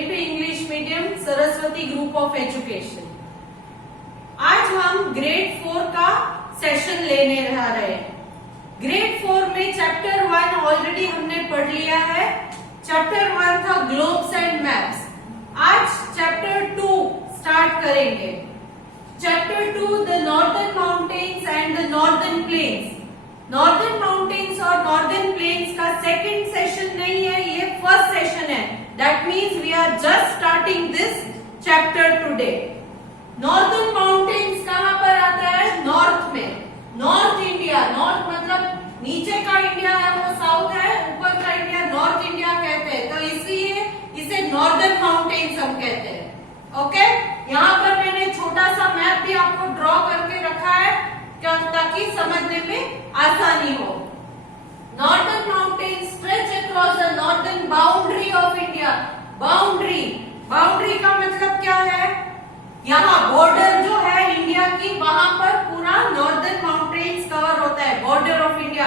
JNP English medium Saraswati group of education. आज हम grade 4 का सेशन लेने आ रहे हैं। ग्रेड 4 में चैप्टर 1 ऑलरेडी हमने पढ़ लिया है। चैप्टर 1 था ग्लोब्स एंड मैप्स। आज चैप्टर 2 स्टार्ट करेंगे। Chapter 2 the northern mountains and the northern plains. Northern mountains और नॉर्दर्न प्लेन्स का सेकंड सेशन नहीं है, ये फर्स्ट सेशन है। That means we are just starting this chapter today. Northern mountains कहाँ पर आता है? नॉर्थ में। नॉर्थ इंडिया, नॉर्थ मतलब नीचे का इंडिया है वो साउथ है, ऊपर का इंडिया नॉर्थ इंडिया कहते हैं, तो इसलिए इसे नॉर्दर्न माउंटेन्स हम कहते हैं। ओके, यहाँ पर मैंने छोटा सा मैप भी आपको ड्रॉ करके रखा है ताकि समझने में आसानी हो। Northern mountains stretch across the northern boundary of India. Boundary, boundary का मतलब क्या है? यहाँ बॉर्डर जो है इंडिया की, वहां पर पूरा नॉर्दर्न माउंटेन्स कवर होता है, बॉर्डर ऑफ इंडिया।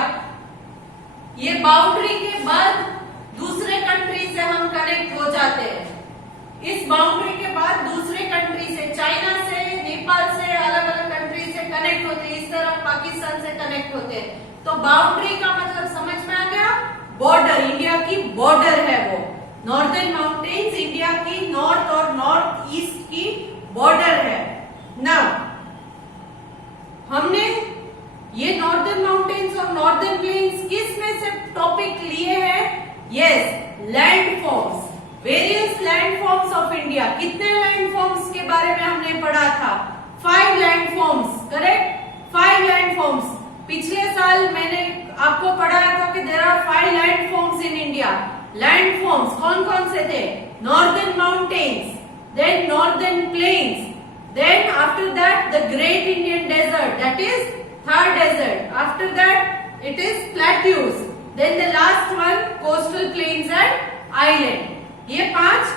ये बाउंड्री के बाद दूसरे कंट्री से हम कनेक्ट हो जाते हैं। इस बाउंड्री के बाद दूसरे कंट्री से, चाइना से, नेपाल से, अलग अलग कंट्री से कनेक्ट होते हैं। इस तरह पाकिस्तान से कनेक्ट होते हैं। तो बाउंड्री का मतलब समझ में आ गया? बॉर्डर, इंडिया की बॉर्डर है वो। नॉर्दर्न माउंटेन्स इंडिया की नॉर्थ और नॉर्थ ईस्ट की बॉर्डर है ना। हमने ये नॉर्दर्न माउंटेन्स और नॉर्दर्न प्लेन्स किस में से टॉपिक लिए हैं? Yes, land forms, various land forms of India. कितने लैंड फॉर्म्स के बारे में हमने पढ़ा था? 5 land forms, correct? 5 land forms. पिछले साल मैंने आपको पढ़ाया था कि there are 5 land forms in India. Land forms कौन कौन से थे? Northern mountains, then northern plains, then after that the great Indian desert, that is third desert. After that it is plateaus, then the last one coastal plains and island. ये 5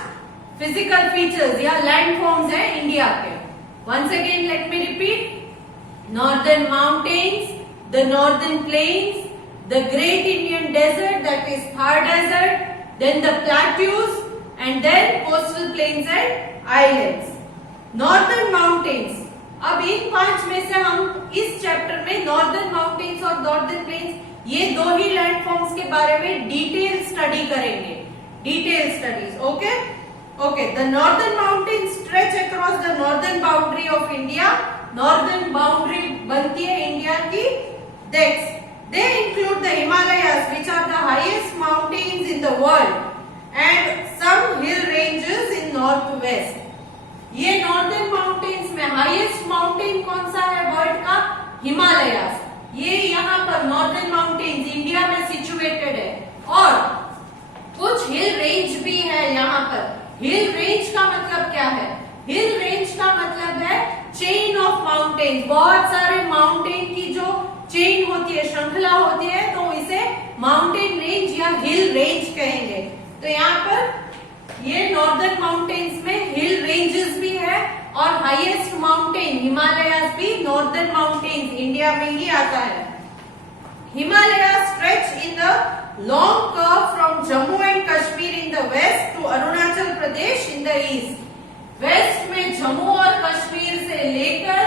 physical features या land forms है India के। Once again let me repeat, northern mountains, the northern plains, the great Indian desert that is Thar desert, then the plateaus and then coastal plains and islands. Northern mountains, अब इन 5 में से हम इस chapter में northern mountains और northern planes, ये 2 ही land forms के बारे में डिटेल स्टडी करेंगे। Detailed studies, okay? Okay, the northern mountains stretch across the northern boundary of India. Northern boundary बनती है इंडिया की। They include the Himalayas, which are the highest mountains in the world, and some hill ranges in northwest. ये northern mountains में highest mountain कौन सा है world का? हिमालयास। ये यहाँ पर northern mountains इंडिया में situated है। और कुछ हिल रेंज भी है यहाँ पर। हिल रेंज का मतलब क्या है? हिल रेंज का मतलब है चेन ऑफ माउंटेन्स। बहुत सारे माउंटेन की जो चेन होती है, श्रृंखला होती है, तो इसे माउंटेन रेंज या हिल रेंज कहेंगे। तो यहाँ पर ये नॉर्दर्न माउंटेन्स में हिल रेंजेस भी है और हाईएस्ट माउंटेन हिमालयास भी नॉर्दर्न माउंटेन्स इंडिया में ही आता है। Himalayas stretch in the long curve from Jammu and Kashmir in the west to Arunachal Pradesh in the east. West में जम्मू और कश्मीर से लेकर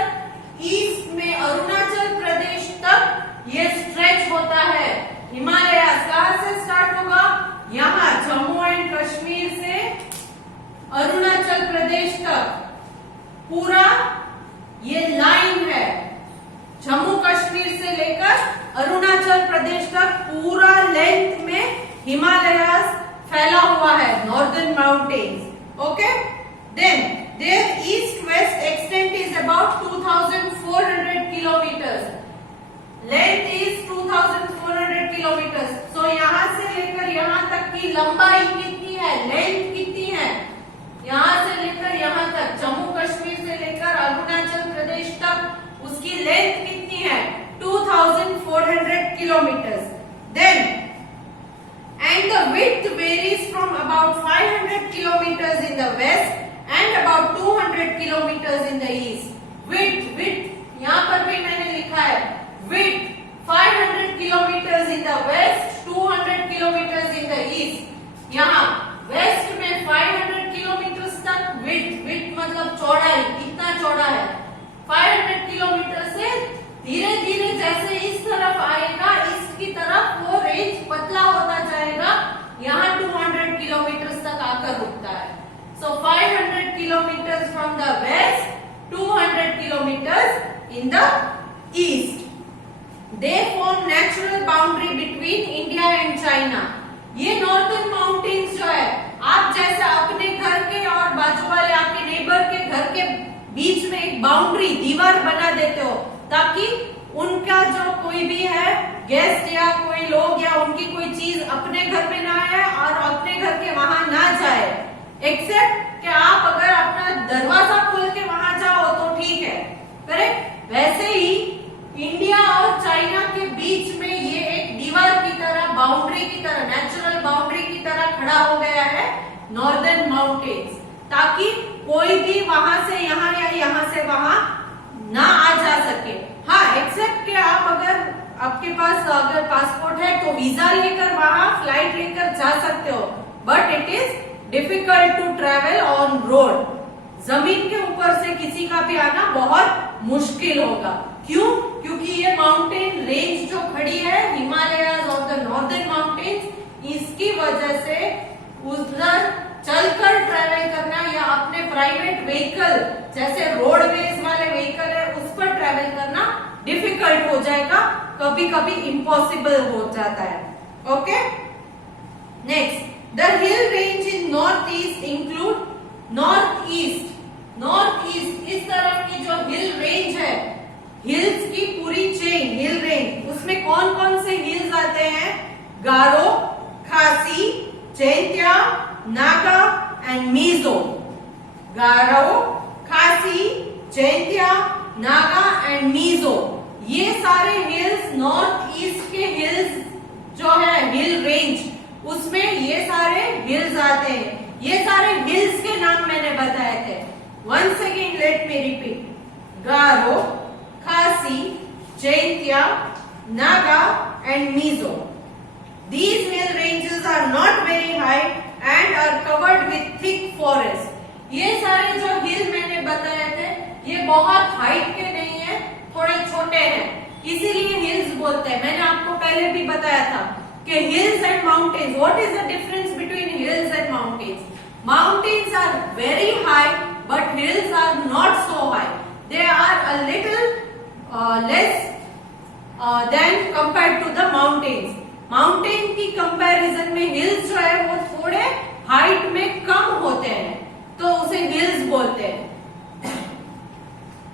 ईस्ट में अरुणाचल प्रदेश तक ये स्ट्रेच होता है। हिमालयास कहाँ से स्टार्ट होगा? यहाँ जम्मू एंड कश्मीर से अरुणाचल प्रदेश तक पूरा ये लाइन है। जम्मू कश्मीर से लेकर अरुणाचल प्रदेश तक पूरा लेंथ में हिमालयास फैला हुआ है, northern mountains. Okay, then their east west extent is about 2400 kilometres. Length is 2400 kilometres. So यहाँ से लेकर यहाँ तक की लंबाई कितनी है? लेंथ कितनी है? यहाँ से लेकर यहाँ तक, जम्मू कश्मीर से लेकर अरुणाचल प्रदेश तक उसकी लेंथ कितनी है? 2400 kilometers. Then, and the width varies from about 500 kilometers in the west and about 200 kilometers in the east. Width यहाँ पर भी मैंने लिखा है width 500 kilometers in the west, 200 kilometers in the east. यहाँ वेस्ट में 500 किलोमीटर चौड़ाई कितना चौड़ा है 500 किलोमीटर से धीरे धीरे जैसे इस तरफ आएगा इसकी तरफ वो रेंज पतला होता जाएगा, यहाँ 200 किलोमीटर तक आकर रुकता है। So 500 kilometre from the west, 200 kilometre in the east. They form natural boundary between India and China. ये नॉर्दर्न माउंटेन्स जो है, आप जैसा अपने घर के और बाजू वाले आपके नेबर के घर के बीच में एक बाउंड्री दीवार बना देते हो, ताकि उनका जो कोई भी है गेस्ट या कोई लोग या उनकी कोई चीज अपने घर में ना आए और अपने घर के वहां ना जाए, एक्सेप्ट कि आप अगर अपना दरवाजा खोल के वहां जाओ तो ठीक है, करेक्ट। वैसे ही इंडिया और चाइना के बीच में ये एक दीवार की तरह, बाउंड्री की तरह, नेचुरल बाउंड्री की तरह खड़ा हो गया है नॉर्दर्न माउंटेन्स, ताकि कोई भी वहां से यहाँ या यहाँ से वहां ना आ जा सके। हाँ, एक्सेप्ट कि आप अगर आपके पास अगर पासपोर्ट है तो वीजा लेकर वहां फ्लाइट लेकर जा सकते हो, but it is difficult to travel on road. जमीन के ऊपर से किसी का भी आना बहुत मुश्किल होगा। क्यों? क्योंकि ये माउंटेन रेंज जो खड़ी है हिमालयाज और द नॉर्दर्न माउंटेन्स, इसकी वजह से उधर चलकर ट्रेवल करना या अपने प्राइवेट व्हीकल जैसे रोडवेज वाले व्हीकल है उस पर ट्रेवल करना डिफिकल्ट हो जाएगा, कभी कभी इम्पॉसिबल हो जाता है। Okay, next, the hill range in north east include north east. North east इस तरफ की जो हिल रेंज है, हिल्स की पूरी चेन हिल रेंज, उसमें कौन कौन से हिल्स आते हैं? गारो, Khasi, Jaintia, Naga and Mizo. Garo, Khasi, Jaintia, Naga and Mizo, ये सारे हिल्स नॉर्थ ईस्ट के हिल्स जो है हिल रेंज, उसमें ये सारे हिल्स आते हैं। ये सारे हिल्स के नाम मैंने बताए थे। Once again let me repeat, Garo, Khasi, Jaintia, Naga and Mizo. These hill ranges are not very high and are covered with thick forest। ये सारे जो हिल मैंने बताए थे ये बहुत हाइट के नहीं है, थोड़े छोटे हैं, इसीलिए हिल्स बोलते हैं। मैंने आपको पहले भी बताया था कि hills and mountains, what is the difference between hills and mountains? Mountains are very high but hills are not so high, they are a little less than compared to the mountains. Mountain की comparison में hills जो है वो थोड़े height में कम होते हैं, तो उसे हिल्स बोलते हैं।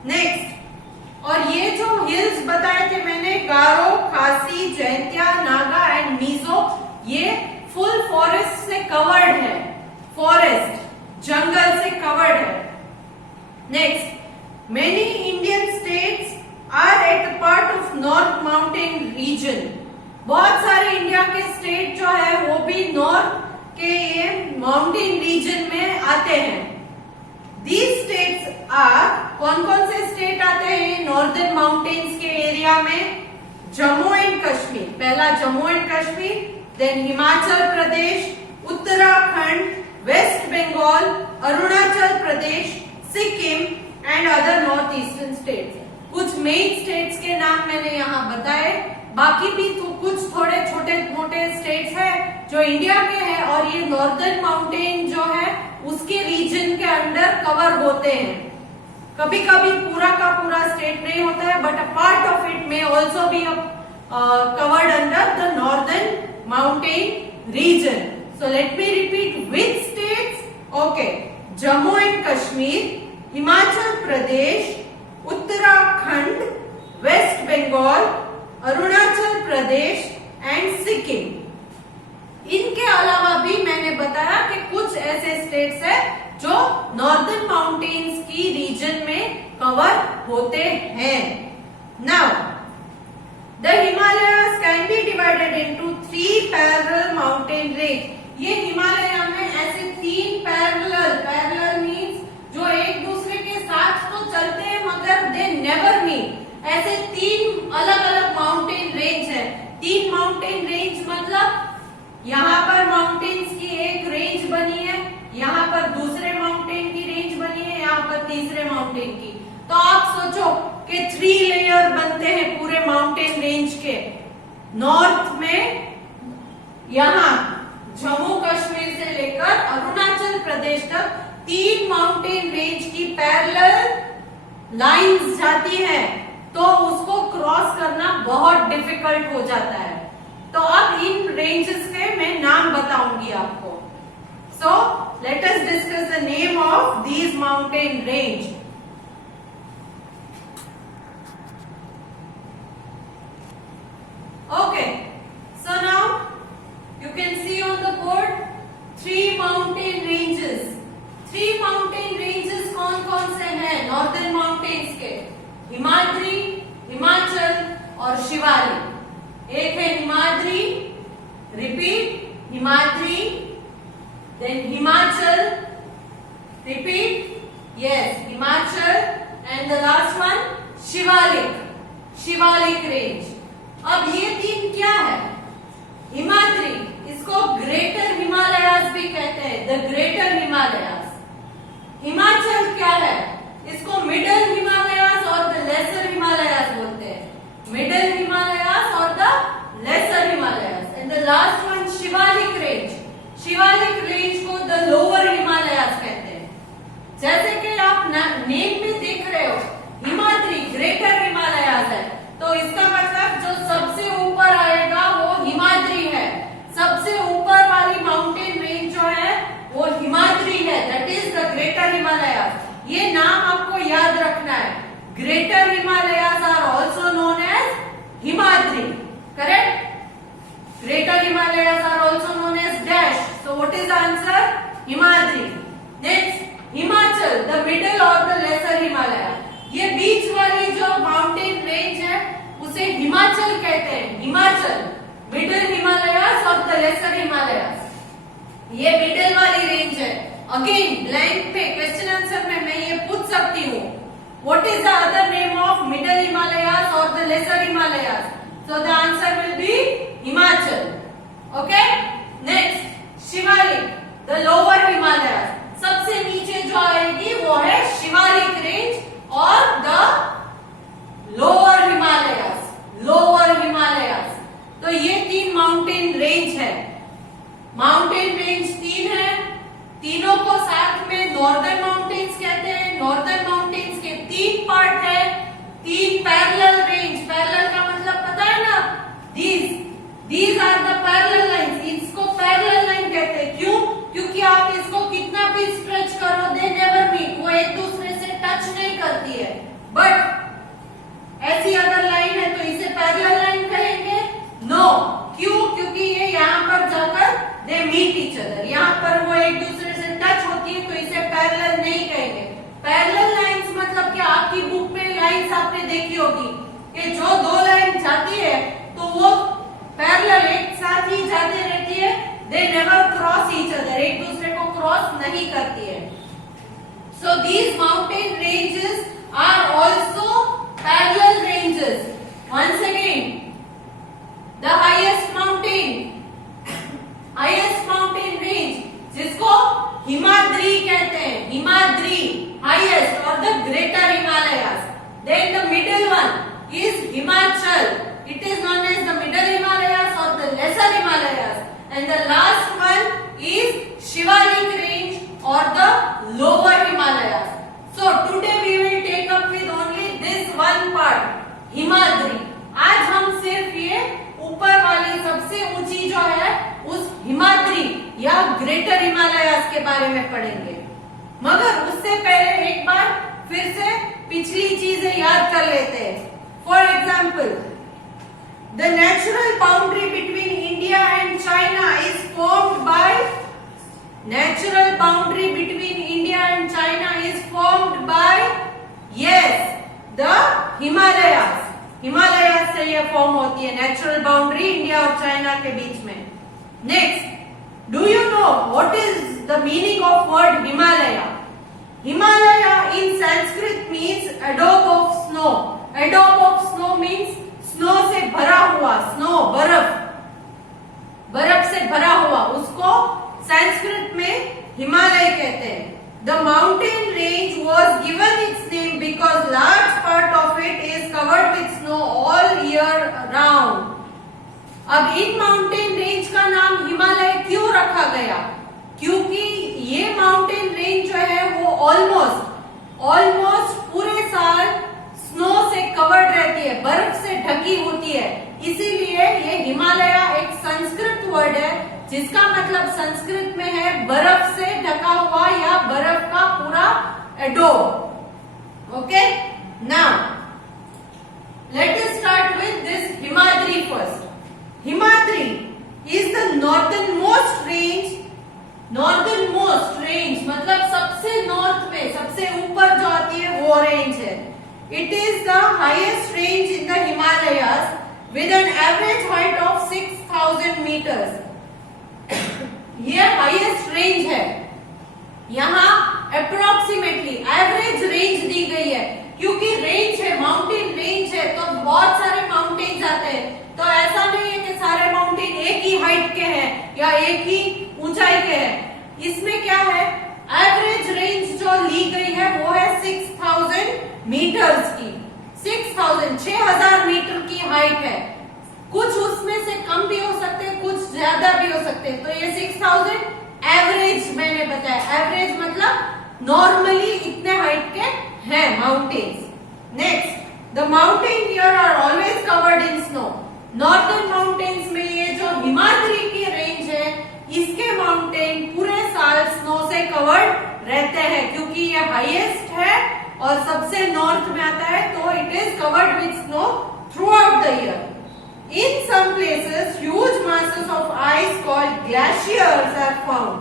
नेक्स्ट, और ये जो हिल्स बताए थे मैंने, गारो, खासी, जैंतिया, नागा एंड मिजो, ये फुल फॉरेस्ट से कवर्ड है, फॉरेस्ट जंगल से कवर्ड है। Next, many Indian states are at a part of north mountain region. बहुत सारे इंडिया के स्टेट जो है वो भी नॉर्थ के ये माउंटेन रीजन में आते हैं। These states are, कौन कौन से स्टेट आते हैं नॉर्दर्न माउंटेन्स के एरिया में? जम्मू एंड कश्मीर, पहला Jammu and Kashmir, then Himachal Pradesh, Uttarakhand, West Bengal, Arunachal Pradesh, Sikkim and other north eastern states. कुछ मेन स्टेट्स के नाम मैंने यहाँ बताए, बाकी भी तो कुछ थोड़े छोटे मोटे स्टेट्स हैं जो इंडिया के हैं और ये नॉर्दर्न माउंटेन जो है उसके रीजन के अंडर कवर होते हैं। कभी कभी पूरा का पूरा स्टेट नहीं होता है, but a part of it may also be covered under the northern mountain region. So let me repeat which states? Okay, Jammu and Kashmir, Himachal Pradesh, Uttarakhand, West Bengal, Arunachal Pradesh and Sikkim. इनके अलावा भी मैंने बताया कि कुछ ऐसे स्टेट्स हैं जो नॉर्दर्न माउंटेन्स की रीजन में कवर होते हैं। Now the Himalayas can be divided into 3 parallel mountain range. ये हिमालय में ऐसे 3 पैरेलल मीन्स जो एक दूसरे के साथ तो चलते हैं मगर दे नेवर मीट, ऐसे 3 अलग अलग माउंटेन रेंज है। 3 माउंटेन रेंज मतलब यहाँ पर माउंटेन्स की एक रेंज बनी है, यहाँ पर दूसरे माउंटेन की रेंज बनी है, यहाँ पर तीसरे माउंटेन की। तो आप सोचो कि 3 लेयर बनते हैं पूरे माउंटेन रेंज के। नॉर्थ में यहां जम्मू कश्मीर से लेकर अरुणाचल प्रदेश तक 3 माउंटेन रेंज की पैरेलल लाइंस जाती है, तो उसको क्रॉस करना बहुत डिफिकल्ट हो जाता है। तो अब इन रेंजेस के मैं नाम बताऊंगी आपको। So let us discuss the name of these mountain range. Okay, so now you can see on the board 3 mountain ranges. 3 mountain ranges कौन कौन से हैं नॉर्दर्न माउंटेन्स के? हिमाद्री, हिमाचल और शिवालिक। एक है Himadri, repeat, Himadri, then Himachal, repeat, yes Himachal, and the last one Shivalik, Shivalik range. अब ये 3 क्या है? हिमाद्री, इसको ग्रेटर हिमालयास भी कहते हैं, द ग्रेटर हिमालयास। हिमाचल क्या है? इसको मिडल हिमालयास और द लेसर हिमालयास बोलते हैं, मिडल हिमालयास और the lesser Himalayas. And the last one Shivalik range, Shivalik range को द लोअर हिमालयास कहते हैं। जैसे कि आप नेम में देख रहे हो, हिमाद्री ग्रेटर हिमालयास है, तो इसका मतलब जो सबसे ऊपर आएगा वो हिमाद्री है। सबसे ऊपर वाली माउंटेन रेंज जो है वो हिमाद्री है, that is the greater Himalayas. ये नाम आपको याद रखना है। Greater Himalayas are also known as Himadri, correct? Greater Himalayas are also known as dash, so what is the answer? Himadri. Next Himachal, the middle और द लेसर हिमालय। ये बीच वाली जो माउंटेन रेंज है उसे हिमाचल कहते हैं, हिमाचल, मिडिल हिमालयास और द लेसर हिमालयास। ये मिडिल वाली रेंज है। अगेन ब्लैंक पे क्वेश्चन आंसर में मैं ये पूछ सकती हूँ, what is the other name of middle Himalayas और the lesser Himalayas? So the answer will be Himachal. Okay, next Shivalik, the lower Himalayas. सबसे नीचे जो आएगी वो है शिवालिक रेंज और the lower Himalayas, lower Himalayas. तो ये 3 माउंटेन रेंज है। माउंटेन रेंज 3 है, तीनों को साथ में नॉर्दर्न माउंटेन्स कहते हैं। नॉर्दर्न माउंटेन्स के 3 पार्ट है, 3 पैरेलल रेंज। पैरेलल का मतलब पता है ना? These are the parallel lines. इसको पैरेलल लाइन कहते हैं। क्यों? क्योंकि आप इसको कितना भी स्ट्रेच करो, दे नेवर मीट, वो एक दूसरे से टच नहीं करती है। बट ऐसी अगर लाइन है तो इसे पैरेलल लाइन कहेंगे? नो। क्यों? क्योंकि ये यहाँ पर जाकर दे मीट ईच अदर, यहाँ पर वो एक दूसरे से टच होती है, तो इसे पैरेलल नहीं कहेंगे। पैरेलल लाइंस मतलब क्या? आपकी बुक में लाइंस आपने देखी होगी कि जो 2 लाइन जाती है तो वो पैरेलल एक साथ ही जाती रहती है, they never cross each other, एक दूसरे को क्रॉस नहीं करती है। So these mountain ranges are also parallel ranges. Once again, the highest mountain range जिसको हिमाद्री कहते हैं, हिमाद्री highest और the greater Himalayas. Then the middle one is Himachal. It is known as the middle Himalayas or the lesser Himalayas. And the last one is Shivalik range or the lower Himalayas. So today we will take up with only this one part, Himadri. आज हम सिर्फ ये ऊपर वाली सबसे ऊंची जो है उस हिमाद्री या ग्रेटर हिमालयास के बारे में पढ़ेंगे। मगर उससे पहले एक बार फिर से पिछली चीजें याद कर लेते हैं। For example, the natural boundary between India and China is formed by natural boundary between India and China is formed by, yes, the Himalayas. Himalayas से ये फॉर्म होती है नेचुरल बाउंड्री इंडिया और चाइना के बीच में। Next, do you know what is the meaning of word Himalaya? Himalaya in Sanskrit means adobe of snow. Adobe of snow means snow से भरा हुआ, स्नो बर्फ, बर्फ से भरा हुआ, उसको संस्कृत में हिमालय कहते हैं। The mountain range was given it's name because large part of it is covered with snow all year round. अब इन माउंटेन रेंज का नाम हिमालय क्यों रखा गया? क्योंकि ये माउंटेन रेंज जो है वो ऑलमोस्ट पूरे साल स्नो से कवर्ड रहती है, बर्फ से ढकी होती है, इसीलिए ये हिमालय एक संस्कृत वर्ड है जिसका मतलब संस्कृत में है बर्फ से ढका हुआ या बर्फ का पूरा एडोब. Okay, now let us start with this Himadri first. Himadri is the northernmost range मतलब सबसे नॉर्थ में सबसे ऊपर जो आती है वो रेंज है. It is the highest range in the Himalayas with an average height of 6000 meters. ये हाईएस्ट रेंज है. यहाँ अप्रोक्सीमेटली एवरेज रेंज दी गई है क्योंकि रेंज है, माउंटेन रेंज है तो बहुत सारे माउंटेन्स आते हैं. तो ऐसा नहीं है कि सारे माउंटेन एक ही हाइट के हैं या एक ही ऊंचाई के हैं. इसमें क्या है, एवरेज रेंज जो ली गई है वो है 6000 मीटर्स की. 6000 मीटर की हाइट है. कुछ उसमें से कम भी हो सकते हैं, कुछ ज्यादा भी हो सकते हैं. तो ये 6000 एवरेज मैंने बताया. एवरेज मतलब नॉर्मली इतने हाइट के हैं mountains. Next, the mountain here are always covered in snow. Northern mountains में ये जो हिमाद्री की रेंज है इसके माउंटेन पूरे साल स्नो से कवर्ड रहते हैं क्योंकि ये हाईएस्ट है और सबसे नॉर्थ में आता है, तो it is covered with snow through out the year. In some places, huge masses of ice called glaciers are found.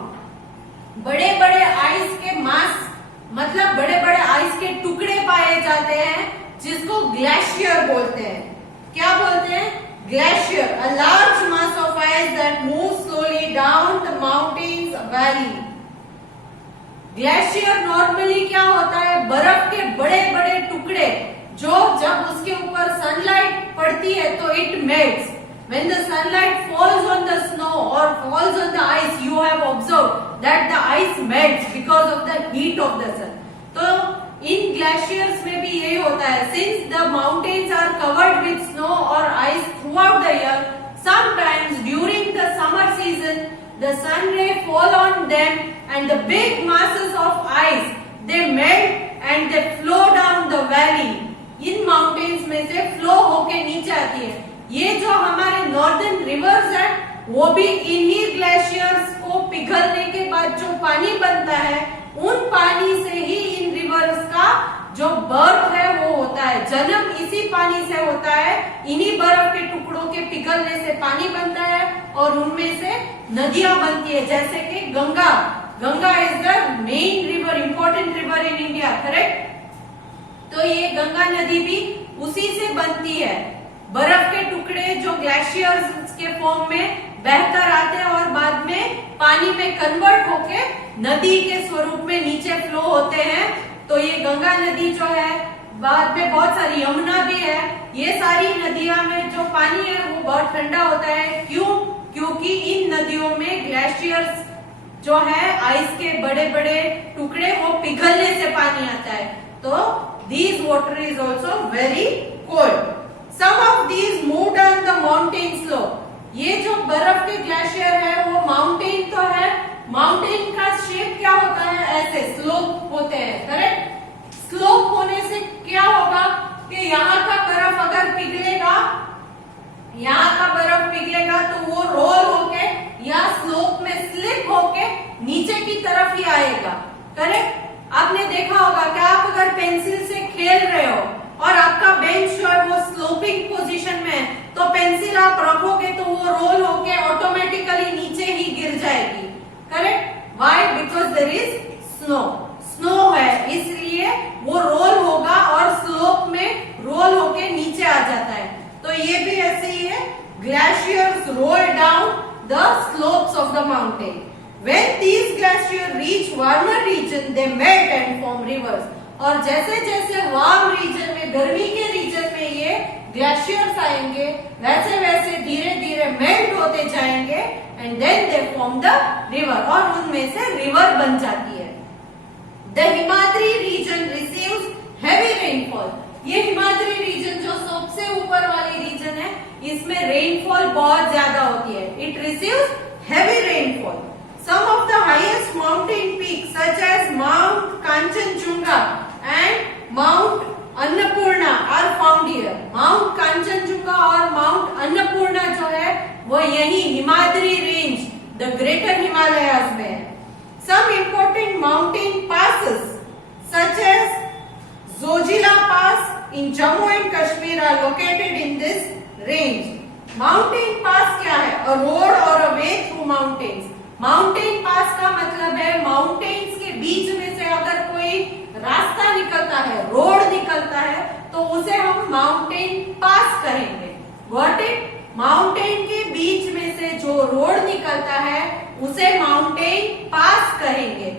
बड़े-बड़े आइस के मास मतलब बड़े-बड़े आइस के टुकड़े पाए जाते हैं जिसको ग्लेशियर बोलते हैं. क्या बोलते हैं? Glacier. A large mass of ice that moves slowly down the mountains valley. Glacier normally क्या होता है, बर्फ के बड़े-बड़े टुकड़े जो जब उसके ऊपर सनलाइट पड़ती है तो it melts. When the sunlight falls on the snow or falls on the ice, you have observed that the ice melts because of the heat of the sun. तो इन ग्लेशियर्स में भी यही होता है. Since the mountains are covered with snow or ice throughout the year, sometimes during the summer season, the sun ray fall on them and the big masses of ice they melt and they flow down the valley. In mountains में से flow होके नीचे आती है. ये जो हमारे northern reverse है वो भी इन्हीं ग्लेशियर्स को पिघलने के बाद जो पानी बनता है उन पानी से ही इन रिवर्स का जो बर्फ है वो होता है. जन्म इसी पानी से होता है. इन्हीं बर्फ के टुकड़ों के पिघलने से पानी बनता है और उनमें से नदियां बनती है जैसे कि Ganga. Ganga is the main river, important river in India, correct. तो ये गंगा नदी भी उसी से बनती है. बर्फ के टुकड़े जो ग्लेशियर्स के फॉर्म में बहकर आते हैं और बाद में पानी में कन्वर्ट होके नदी के स्वरूप में नीचे फ्लो होते हैं. तो ये गंगा नदी जो है, बाद में बहुत सारी यमुना भी है, ये सारी नदियां में जो पानी है वो बहुत ठंडा होता है. क्यों? क्योंकि इन नदियों में ग्लेशियर्स जो है आइस के बड़े बड़े टुकड़े वो पिघलने से पानी आता है. तो these water is also very cold. Some of these move down the mountain slope. ये जो बर्फ के ग्लेशियर है वो माउंटेन तो है. माउंटेन का शेप क्या होता है? ऐसे स्लोप होते हैं, करेक्ट. स्लोप होने से क्या होगा कि यहाँ का बर्फ अगर पिघलेगा, यहाँ का बर्फ पिघलेगा तो वो रोल होके या स्लोप में स्लिप होके नीचे की तरफ ही आएगा, करेक्ट. आपने देखा होगा कि आप अगर पेंसिल से खेल रहे हो और आपका बेंच जो है वो स्लोपिंग पोजीशन में है तो पेंसिल आप रखोगे तो वो रोल होके ऑटोमेटिकली नीचे ही गिर जाएगी, correct. Why? Because there is snow है इसलिए वो रोल होगा और स्लोप में रोल होके नीचे आ जाता है. तो ये भी ऐसे ही है. Glaciers roll down the slopes of the mountain. When these glaciers reach warmer region, they melt and form rivers. और जैसे जैसे वार्म रीजन में, गर्मी के रीजन में ये ग्लेशियर्स आएंगे वैसे वैसे धीरे धीरे मेल्ट होते जाएंगे and then they form the river और उनमें से रिवर बन जाती है. The Himadri region receives heavy rainfall. ये हिमाद्री रीजन जो सबसे ऊपर वाली रीजन है, इसमें रेनफॉल बहुत ज्यादा होती है. It receives heavy rainfall. Some of the highest mountain peaks such as Mount Kanchenjunga and Mount Annapurna are found here. Mount Kanchenjunga और Mount अन्नपूर्णा जो है वो यही Himadri range, the Greater Himalayas में है. Some important mountain passes such as Zojila Pass in Jammu and Kashmir are located in this range. Mountain pass क्या है? A road or a way through mountains. Mountain pass का मतलब है mountains के बीच में से अगर कोई रास्ता निकलता है, रोड निकलता है, तो उसे हम माउंटेन पास कहेंगे. Got it? माउंटेन के बीच में से जो रोड निकलता है उसे माउंटेन पास कहेंगे.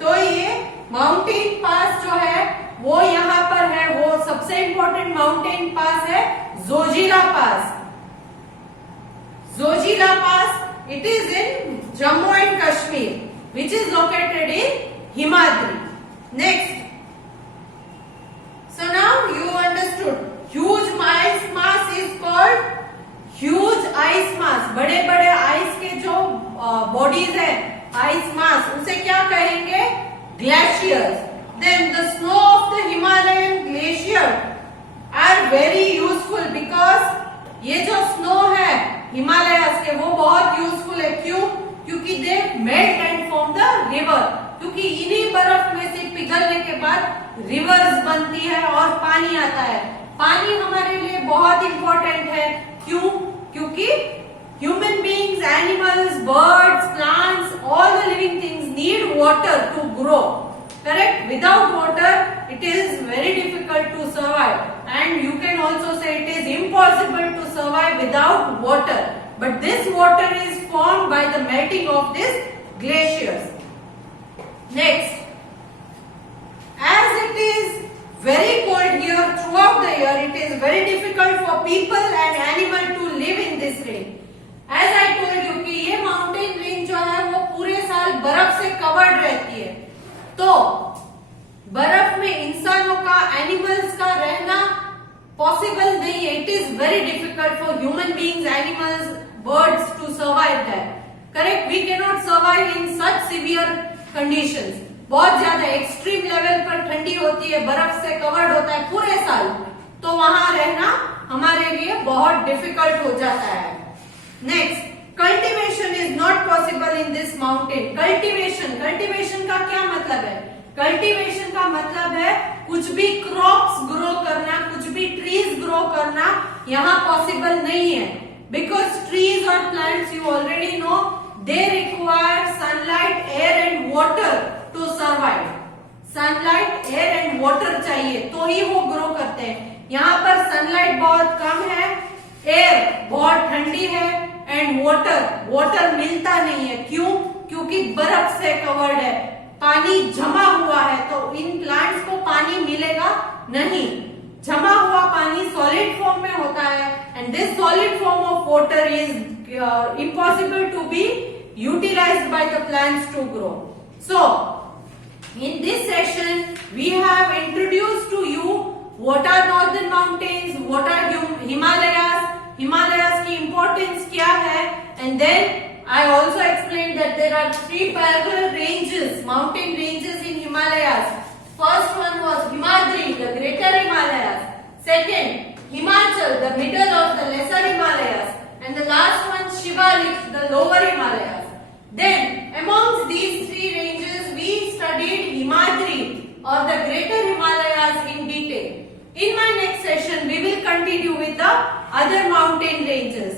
तो ये माउंटेन पास जो है वो यहाँ पर है, वो सबसे इंपॉर्टेंट माउंटेन पास है जोजिला पास. जोजिला पास, it is in Jammu and Kashmir, which is located in Himadri. Next, so now you understood huge ice mass is called huge ice mass. बड़े बड़े आइस के जो बॉडीज है, आइस मास, उसे क्या कहेंगे? Glaciers. Then the snow of the Himalayan glacier are very useful because ये जो स्नो है हिमालयस के वो बहुत यूजफुल है. क्यों? क्योंकि they melt and form the river. क्योंकि इन्हीं बर्फ में से पिघलने के बाद रिवर्स बनती है और पानी आता है. पानी हमारे लिए बहुत इंपॉर्टेंट है. क्यों? क्योंकि human beings, animals, birds, plants, all the living things need water to grow. Correct? Without water, it is very difficult to survive, and you can also say it is impossible to survive without water. But this water is formed by the melting of these glaciers. Next, as it is very cold here throughout the year, it is very difficult for people and animals to live in this range. As I told you कि ये mountain range जो है वो पूरे साल बर्फ से covered रहती है. तो बर्फ में इंसानों का, एनिमल्स का रहना पॉसिबल नहीं है. It is very difficult for human beings, animals, birds to survive that. Correct? We can not survive in such severe conditions. बहुत ज्यादा एक्सट्रीम लेवल पर ठंडी होती है, बर्फ से कवर्ड होता है पूरे साल, तो वहां रहना हमारे लिए बहुत डिफिकल्ट हो जाता है. Next, cultivation is not possible in this mountain. Cultivation का क्या मतलब है? कल्टीवेशन का मतलब है कुछ भी क्रॉप्स ग्रो करना, कुछ भी ट्रीज ग्रो करना यहाँ पॉसिबल नहीं है. बिकॉज ट्रीज और plants, you already know, they require sunlight, air and water to survive. Sunlight, air and water चाहिए तो ही वो ग्रो करते हैं. यहाँ पर सनलाइट बहुत कम है, एयर बहुत ठंडी है, एंड वाटर मिलता नहीं है. क्यों? क्योंकि बर्फ से कवर्ड है, पानी जमा हुआ है, तो इन प्लांट्स को पानी मिलेगा नहीं. जमा हुआ पानी सॉलिड फॉर्म में होता है, and this solid form of water is impossible to be utilized by the plants to grow. So, in this session, we have introduced to you what are northern mountains, what are Himalayas, Himalayas की importance क्या है, and then I also explained that there are three parallel ranges, mountain ranges in Himalayas. First one was Himadri, the Greater Himalayas. Second, Himachal, the middle of the Lesser Himalayas. And the last one, Shivalik, the Lower Himalayas. Then, amongst these three ranges, we studied Himadri or the Greater Himalayas in detail. In my next session, we will continue with the other mountain ranges.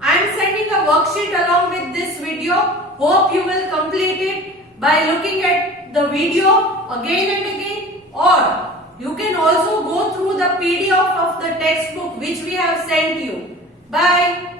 I am sending a worksheet along with this video. Hope you will complete it by looking at the video again and again, or you can also go through the PDF of the textbook which we have sent you. Bye.